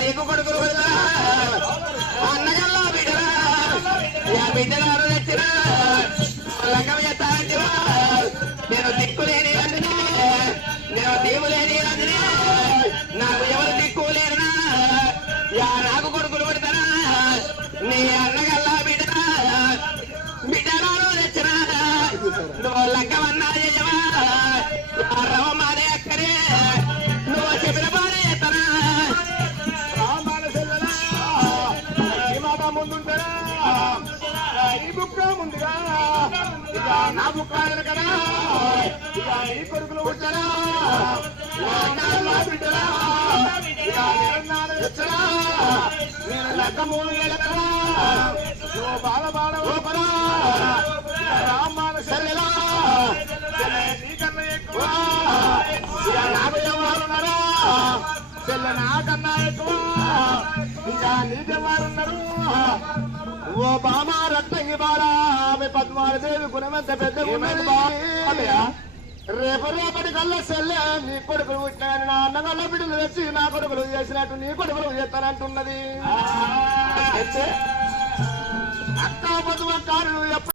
నీకు కొడుకులు అన్నగల్లా బిడ్డరా బిడ్డగారు తెచ్చినా లంగం చేస్తానంటివా నేను దిక్కులేని అందునే నేను దేవులేని అందునే నాకు ఎవరు దిక్కు లేరునా నాకు కొడుకులు పడతారా నీ అన్నగల్లా బిడ్డరా బిడ్డగారు తెచ్చినా నువ్వు లంగమన్నా చెయ్యవా రవమానే అక్కడే నువ్వు చెప్పిన బానే చేస్తానా ముందుంటారా ఈ బుక్క ముందుగా ఇక నా బుక్క కదా ఇక ఈ కొడుకులు ఉంటారా బిడ్డరా ఇక వచ్చరా నేను లెక్క 3 ఏళ్ళ కదా నువ్వు బాధ ఓపరా రామాన చెల్లెలా నీకన్నా ఎక్కువ ఇక నాకు ఎవరున్నారా చెల్లె నాకన్నా ఎక్కువ ఇక నీకెవరున్నారు ఓ బామా రత్నంగి బారా ఆమె పద్మాదేవి గుణమంత పెద్ద రేపటి కల్లా సెల్లె నీ కొడుకులు పుట్టినాయని నా అన్నగల్ల బిడ్డలు తెచ్చి నా కొడుకులు చేసినట్టు నీ కొడుకులు చేస్తానంటున్నది అక్క పద్మ కారులు